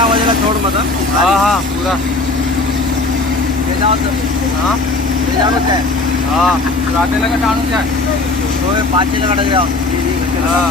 11 वाजेला छोड़ मतलब। हाँ हाँ पूरा। ले जाओ तो। हाँ ले जाओ क्या है? हाँ राते लगा टाणू क्या है? तो 5 लगा जाओ। हाँ